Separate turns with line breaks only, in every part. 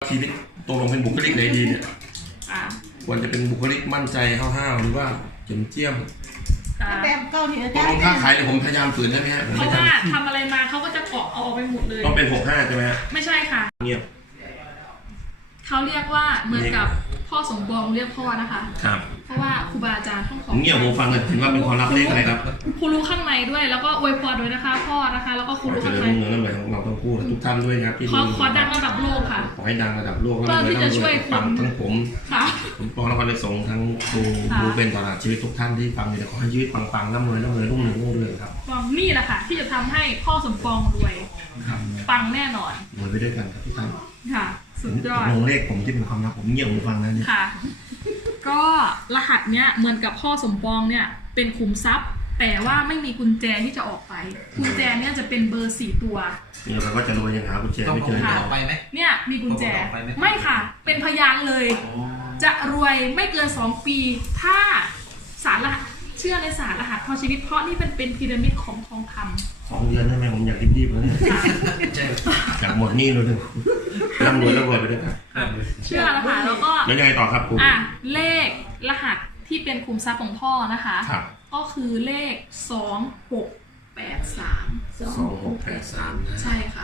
ชีวิตตกลงเป็นบุคลิกไหนดีเนี่ยควรจะเป็นบุคลิกมั่นใจห้าวๆหรือว่าเจียม
แบบเกาหลี
ตกลงค้าขายเนี่ยผมพยายามฝืนได้ไหมฮะ
เพราะว่าทำอะไรมาเขาก็จะเกาะเอาออกไปหมดเลย
ต้องเป็น65ใช่ไหมฮะ
ไม่ใช่ค่ะ
เงียบ
เขาเรียกว่าเหมือนกับพ่อสมปองเรียกพ่อนะคะ
ครับ
เพราะว่าครูบาอาจารย์ท่านของ
เงียบหูฟังเลยเห็นว่าเป็นความลับเลขอะไรครับ
ครูรู้ข้างในด้วยแล้วก็อวยพรด้วยนะคะพ่อนะคะแล้วก็ครูรู้ข้างใน
เงินน้ำไหลของเราต้องพูดทุกท่านด้วยครับที่
ขอดังระดับโลกค่ะ
ขอให้ดังระดับโลก
แล้วที่จะช่วย
ฟังทั้งผมปองนครเลยส่งทั้งครูเป็นตลอดชีวิตทุกท่านที่ฟังเนี่ยขอให้ชีวิตปังๆร่ำรวยรุ่งเรืองครับ
นี่แหละค่ะที่จะทำให้พ่อสมปองรวยปังแน่นอน
รวยไปด้วยกันครับทุกท่าน
ค่ะสุดยอด
ลงเลขผมที่เป็นความลับผมเงียบหูฟังนะเนี่ย
ค่ะก็รหัสเนี้ยเหมือนกับพ่อสมปองเนี่ยเป็นขุมทรัพย์แต่ว่าไม่มีกุญแจที่จะออกไปกุญแจเนี่ยจะเป็นเบอร์4 ตัว
นี่เราก็จะรวยยังหากุญแจไม่เจอ
ออกไปไหม
เนี่ยมีกุญแจไม่ค่ะเป็นพยานเลยจะรวยไม่เกิน2 ปีถ้าสารรหัสเชื่อในสารรหัสพอชีวิตเพราะนี่เป็นพีระมิดของทองคำ
2 เดือนได้ไหมผมอยากรีบๆแล้วเนี่ยอยากหมดหนี้เลยร่ำรวยไปด้วยกัน
เชื่อนะคะแล้วก็
แล้วยังไงต่อครับคุณ
เลขรหัสที่เป็นคุมทรัพย์ของพ่อนะคะก็คือเลข2683ใช่ค่ะ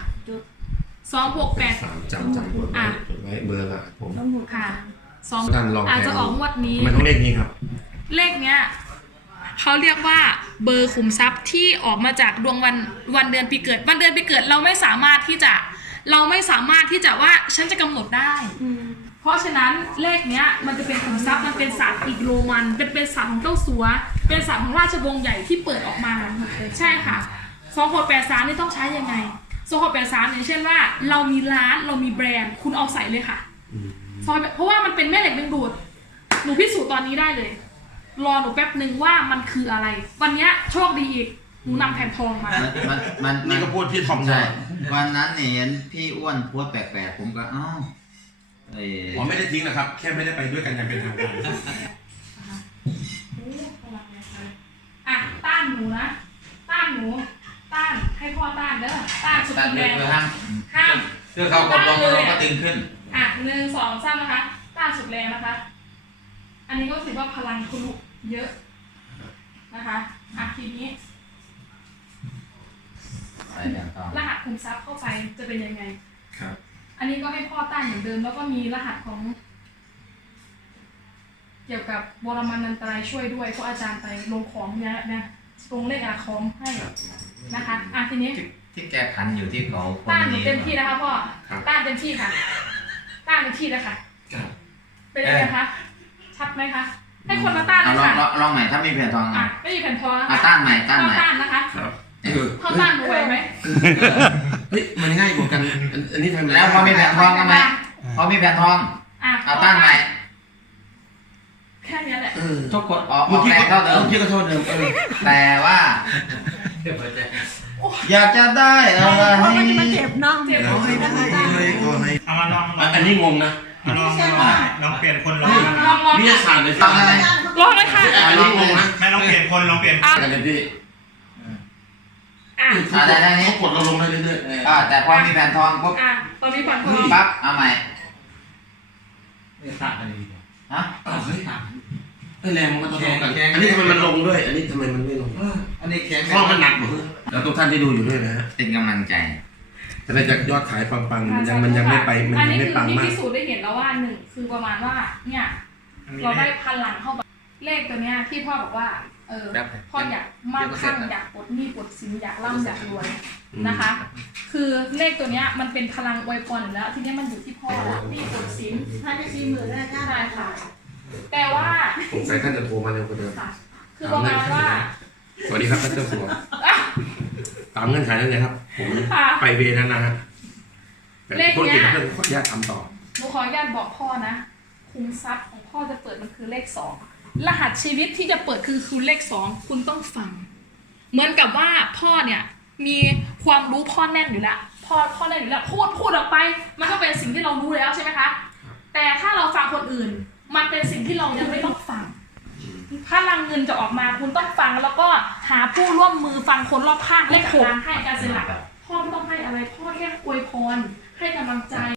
2683
จำไว้เบอร์ละผม
ค่ะ2อาจจะออกงวดนี้
มันต้องเลขนี้ครับ
เลขเนี้ยเขาเรียกว่าเบอร์ขุมทรัพย์ที่ออกมาจากดวงวันเดือนปีเกิดวันเดือนปีเกิดเราไม่สามารถที่จะว่าฉันจะกำหนดได้เพราะฉะนั้นเลขเนี้ยมันจะเป็นขุมทรัพย์มันเป็นศาสตร์อีกโรมันเป็นศาสตร์ของเจ้าสัวเป็นศาสตร์ของราชวงศ์ใหญ่ที่เปิดออกมาใช่ค่ะ2683นี่ต้องใช้ยังไง2683อย่างเช่นว่าเรามีร้านเรามีแบรนด์คุณเอาใส่เลยค่ะเพราะว่ามันเป็นแม่เหล็กดึงดูดหนูพิสูจน์ตอนนี้ได้เลยรอหนูแป๊บนึงว่ามันคืออะไรวันนี้โชคดีอีกหนูนำแผ่นทองมา
นี่ก็พูดพี่ทอม
ใช่วันนั้นเนี่ยเห็นพี่อ้วนโพสแปลกๆผมก็
ผมไม่ได้ทิ้งนะครับแค่ไม่ได้ไปด้วยกันอย่างเป็นทางการ
ต้านหนูนะต้านให้พ่อต้านเด้อต้านสุดแรงห้าม
เพื่อเขากดลงเราก็ตึงขึ้น
1 2 3นะคะต้านสุดแรงนะคะอันนี้ก็ถือว่าพลังคุณเยอะนะคะทีนี้รหัสคุมทรัพย์เข้าไปจะเป็นยังไง
ครับ
อันนี้ก็ให้พ่อต้านเหมือนเดิมแล้วก็มีรหัสของเกี่ยวกับวรมันนันตรายช่วยด้วยเพราะอาจารย์ไปลงของเนี่ยนะลงเลขอาคอมให้นะคะทีนี้
ที่แกขันอยู่ที่เขา
ต้านเต็มที่นะคะพ่อต้านเต็มที่ค่ะต้านเต็มที่แล้วค่ะเป็นยังไงคะชัดไหมคะให้คนมาต้านนะคะ
ลองใหม่ถ้ามีแผ่นทอง
ไม่มีแผ่นทอง
ต้านใหม่ต้าน
นะคะเขาต้านหนูไหวไหม
เฮ้ยมันง่ายกว่ากันอันนี้ทำ
แล้วพอมีแผ่นทองกันไหมพอมีแผ่นทองต้านใหม่
แค่นี้แหละ
ทุกคนออกแรงเท่าเดิม
พี่ก็เท่าเดิม
แต่ว่าอยากจะได้อะไร
มันเจ็บน้องเจ็บ
เอามาลองอันนี้งงนะ
ลองเปลี่ยนคนลอง
วิทยาศาสตร์เลยฟังอะไร
ลองเลยค่ะ
อันนี้งงนะ
ไม่ลองเปลี่ยนคน
กันเลยพี่
ได้นี้
กดเราลงได้เรื่อย
ๆแต่พอมีแผ่นทองปุ๊บ
ตอนนี้แผ่นทอง
ปั๊บเอาใหม่
ตัดอะไรดี
ฮะ
เฮ้ยแรงมันก็ต้องกันอันนี้ทำไมมันลงด้วยอันนี้ทำไมมันไม่ลง
อันนี้แข็ง
ข้อมันหนักหมดแล้วทุกท่านที่ดูอยู่ด้วยนะฮะ
เป็นกำลังใจ
แต่ในจากยอดขายปังๆมันยังไม่ไปมันยังไม่ปังมาก
อันนี้คือพิสูจน์ได้เห็นแล้วว่า1คือประมาณว่าเนี่ยเราได้พลังเข้าไปเลขตัวเนี้ยที่พ่อบอกว่าพ่ออยากมั่งคั่งอยากปลดหนี้ปลดสินอยากร่ำอยากรวยนะคะคือเลขตัวเนี้ยมันเป็นพลังอวยพรอยู่แล้วทีนี้มันอยู่ที่พ่อแล้วหนี้ปลดสิน
ถ้าจะชี้มือได้
ใช่ค่ะแต่ว่า
สงสัยท่านจะโทรมาเร็วกว่าเดิม
คือประมาณว่า
สวัสดีครับท่านเจ้าสัวตามเงื่อนไขนั่นเลยครับผมไปเวนั้นนะฮะ
เลขเนี้ย
ขออนุญาตทำต่อ
หนูขออนุญาตบอกพ่อนะคุมทรัพย์ของพ่อจะเปิดมันคือเลข2รหัสชีวิตที่จะเปิดคือเลข2คุณต้องฟังเหมือนกับว่าพ่อเนี่ยมีความรู้พ่อแน่นอยู่แล้วพ่อแน่นอยู่แล้วพูดออกไปมันก็เป็นสิ่งที่เรารู้แล้วใช่ไหมคะแต่ถ้าเราฟังคนอื่นมันเป็นสิ่งที่เรายังไม่ต้องฟังพลังเงินจะออกมาคุณต้องฟังแล้วก็หาผู้ร่วมมือฟังคนรอบข้างเลข6ให้การเสนอพ่อไม่ต้องให้อะไรพ่อแค่อวยพรให้กำลังใจ